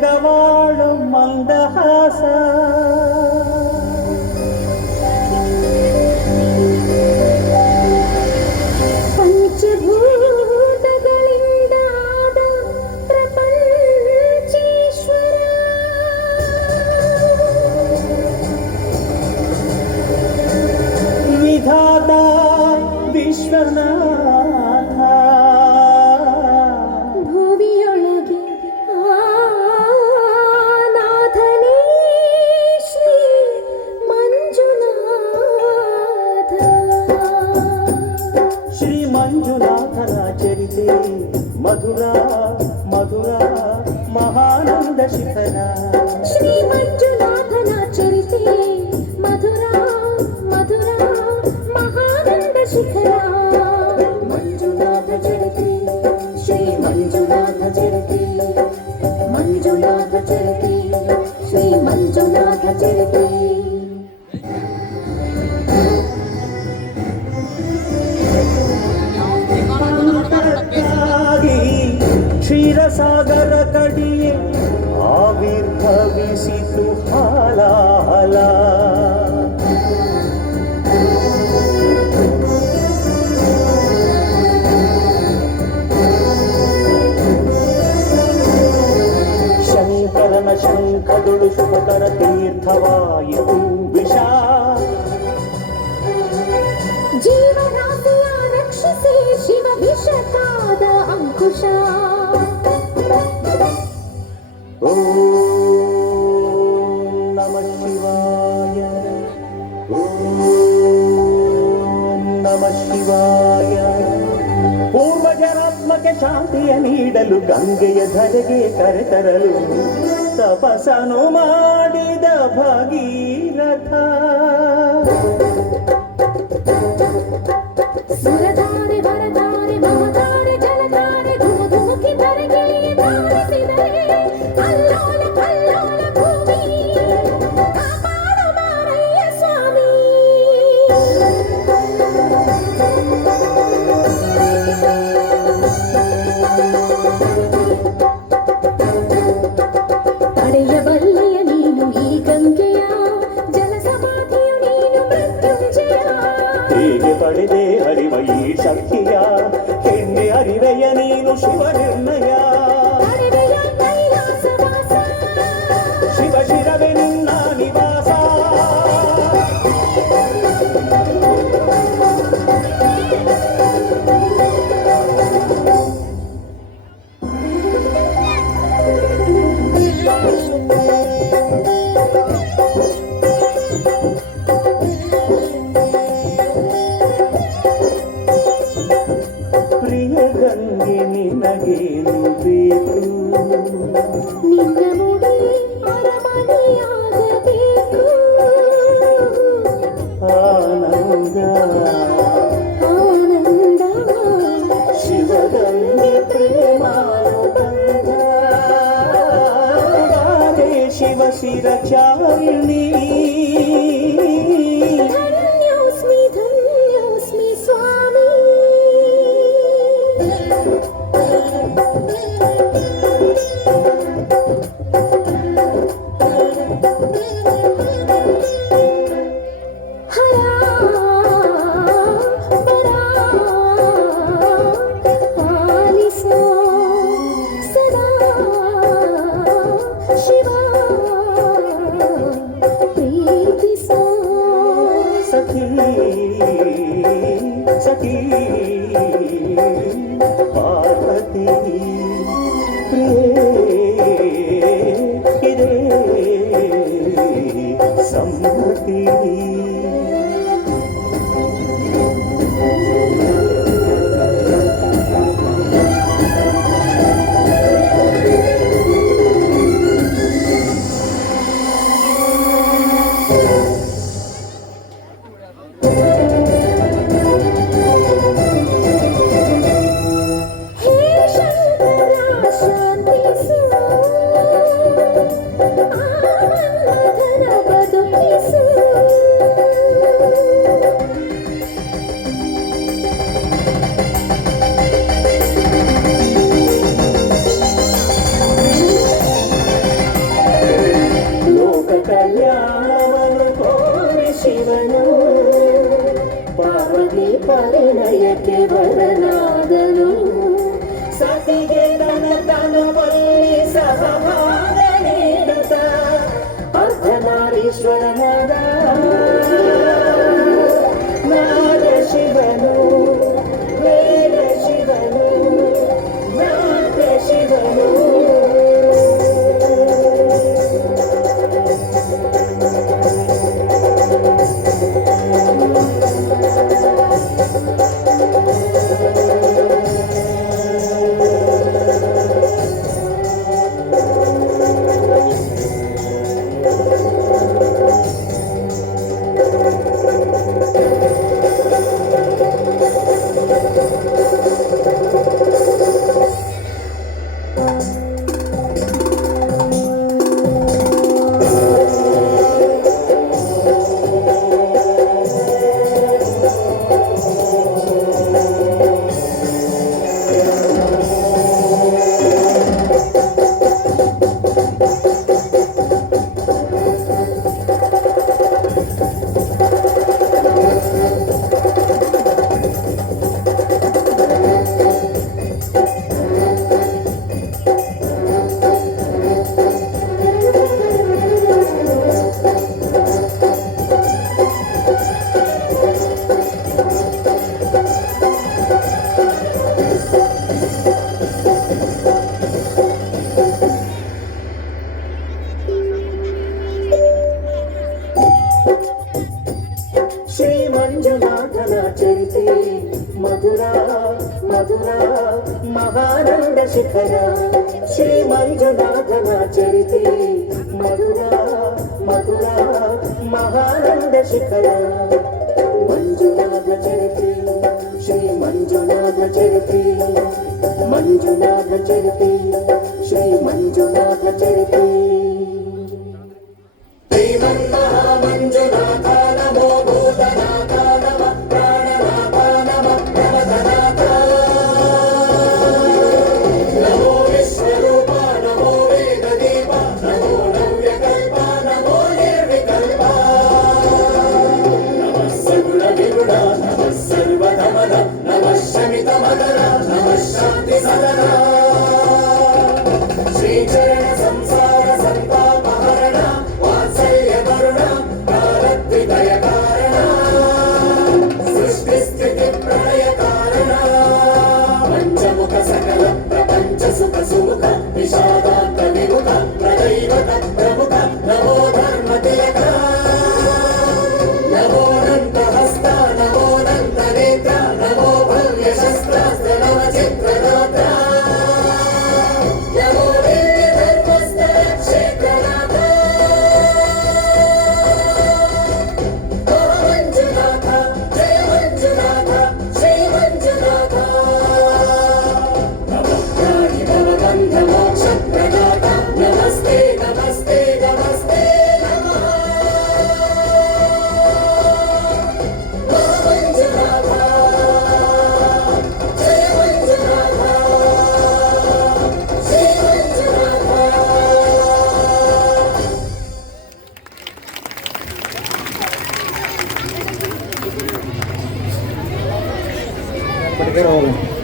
ಮೆಗವಾಳು ಮಂದಹಾಸ ವಿಶ್ವನಾಥ ಭುವಿಯೊಳಗೆ ನಾಥನೇ ಶ್ರೀ ಮಂಜುನಾಥ ಶ್ರೀ ಮಂಜುನಾಥನ ಚರಿತೆ ಮಧುರ ಮಧುರ ಮಹಾನಂದ ಶಿಖರ ಶ್ರೀ ಮಂಜುನಾಥನ ಚರಿತೆ ಮಧುರ ಮಧುರ ಮಹಾನಂದ ಶಿಖರ ಮಂಜುನಾಥ ಚರಿತೆ ಶ್ರೀ ಮಂಜುನಾಥ ಚರಿತೆ ಮಂಜುನಾಥ ಚರಿತೆ ಶ್ರೀ ಮಂಜುನಾಥ ಚರಿತೆ ಕ್ಷೀರಸಾಗರ ಕಡಿಯೇ ಆವಿರ್ಭವಿಸಿತು ಹಾಲಾಹಲ ಶಂಕರನ ಶಂಖದುಳು ಶುಭಕರ ತೀರ್ಥವಾಯಿತು ವಿಷ ಜೀವರಾಶಿಯ ರಕ್ಷಿಸಿ ಶಿವ ವಿಷಕಾದ ಅಂಕುಶ ಓಂ ನಮಃ ಶಿವಾಯ ಓಂ ನಮಃ ಶಿವಾಯ ಪೂರ್ವಜರಾತ್ಮಕ್ಕೆ ಶಾಂತಿಯ ನೀಡಲು ಗಂಗೆಯ ಧರೆಗೆ ಕರೆತರಲು ತಪಸ್ಸನು ಮಾಡಿದ ಭಗೀರಥ ಸುರಧಾರೆ ವರಧಾರೆ ಮಹಧಾರೆ ಜಲಧಾರೆ ಧುಮ ಧುಮುಕಿ ಧರೆಗಿಳಿಯ ಧಾರಿಸಿದರೆ ಅಲ್ಲೋಲ ಕಲ್ಲೋಲ ಭೂಮಿ ಕಾಪಾಡು ಮಾರಯ್ಯ ಸ್ವಾಮಿ ಪಡೆಯಬಲ್ಲೆಯ ನೀನು ಈ ಗಂಗೆಯ ಜಲಸಮಾಧಿಯು ನೀನು ಮೃತ್ಯುಂಜಯ ಹೇಗೆ ಪಡೆದೆ ಹರಿವ ಈ ಶಕ್ತಿಯ ಹೆಣ್ಣೆ ಅರಿವೆಯ ನೀನು ಶಿವ ನಿರ್ಣಯ ಅರಿವೆಯ ಕೈಲಾಸವಾಸ ಶಿವ ಶಿರವೆ ನಿನ್ನ ನಿವಾಸ ಪ್ರಿಯ ಗಂಗೆ ನಿನಗೇನು ಬೇಕು ನಿನ್ನ ಮುಡಿ ಅರಮನೆಯಾಗಬೇಕು ಆನಂದ ಆನಂದ ಶಿವಗಂಗೆ ಪ್ರೇಮಾನುಬಂಧ ರಾಧೆ ಶಿವ ಶಿರಚಾರಿಣಿ ಧನ್ಯೋಸ್ಮಿ ಸ್ವಾಮಿ ಆಲಿಸೋ ಸದಾ ಶಿವ ಪ್ರೀತಿಸೋ ಸಖಿ ಸಖಿ ಪಾರ್ವತಿ ಪ್ರಿಯೇ ಇದೇ ಸಮ್ಮತಿ ಪರಿಣಯಕ್ಕೆ ಬರನಾದನು ಸತಿಗೆ ತನವಲ್ಲಿ ಸಹಭಾಗ ನೀಡುತ್ತ ಅರ್ಧನಾರೀಶ್ವರನಾದ ನಾದ ಶಿವನು ವೇದ ಶಿವನು ನಾಟ್ಯ ಶಿವನು ಶ್ರೀ ಮಂಜುನಾಥನ ಚರಿತೆ ಮಧುರ ಮಧುರ ಮಹಾನಂದ ಶಿಖರ ಶ್ರೀ ಮಂಜುನಾಥನ ಚರಿತೆ ಮಧುರ ಮಧುರ ಮಹಾನಂದ ಶಿಖರ ಮಂಜುನಾಥ ಚರಿತೆ ಶ್ರೀ ಮಂಜುನಾಥ ಚರಿತೆ ಮಂಜುನಾಥ ಚರಿತೆ ಶ್ರೀ ಮಂಜುನಾಥ ಚರಿತೆ ಶ್ರೀಮನ್ಮಹಾಮಂಜುನಾಥ ನಮೋ ಭೂತನಾಥ ನಮ ಪ್ರಾಣನಾಥ ನಮ ಪ್ರಮಥನಾಥ ನಮೋ ವಿಶ್ವರೂಪ ನಮೋ ವೇದದೀಪ ನಮೋ ನವ್ಯಕಲ್ಪ ನಮೋ ನಿರ್ವಿಕಲ್ಪ ನಮಃ ಸಗುಣ ವಿಗುಣ ನಮಃ ಸರ್ವಧಮನ ನಮಃ ಶಮಿತ ಮದನ ನಮಃ ಶಾಂತಿ ಸದನ ಶ್ರೀಚರಣ ಸಂಸಾರ ಸಂತಾಪಹರಣ ವಾತ್ಸಲ್ಯ ಕರುಣ ಪ್ರಾರಬ್ಧಿದಯ ಕಾರಣ ಸೃಷ್ಟಿ ಸ್ಥಿತಿ ಪ್ರಳಯ ಕಾರಣ ಪಂಚಮುಖ ಸಕಲ ಪ್ರಪಂಚ ಸುಖ ಸುಮುಖ ವಿಷಾದಾಂತ ವಿಮುಖ ಪ್ರದೈವತ ಪ್ರಮುಖ ನಮೋ ಧರ್ಮ ತಿಲಕ ನಮೋ ನಂತ ಹಸ್ತ ನಮೋ ನಂತ ನೇತ್ರ ನಮೋ ಭವ್ಯ ಶಸ್ತ್ರಾಸ್ತ್ರ ನವ ಚಿತ್ರದಾತ್ರ ನಮೋ ದಿವ್ಯ ಧರ್ಮಸ್ಥಳ ಕ್ಷೇತ್ರನಾಥ ಮಂಜುನಾಥ ಜಯ ಮಂಜುನಾಥ ಶ್ರೀ ಮಂಜುನಾಥ ನಮಃ ಪ್ರಾಣಿ ಭವಬಂಧ ಮೋಕ್ಷ ಪ್ರದಾತ ನಮಸ್ತೆ ನಮಸ್ತೆ ನಮಸ್ತೆ ನಮಃ ಮಂಜುನಾಥ ಜಯ ಮಂಜುನಾಥ ಶ್ರೀ ಮಂಜುನಾಥ Porque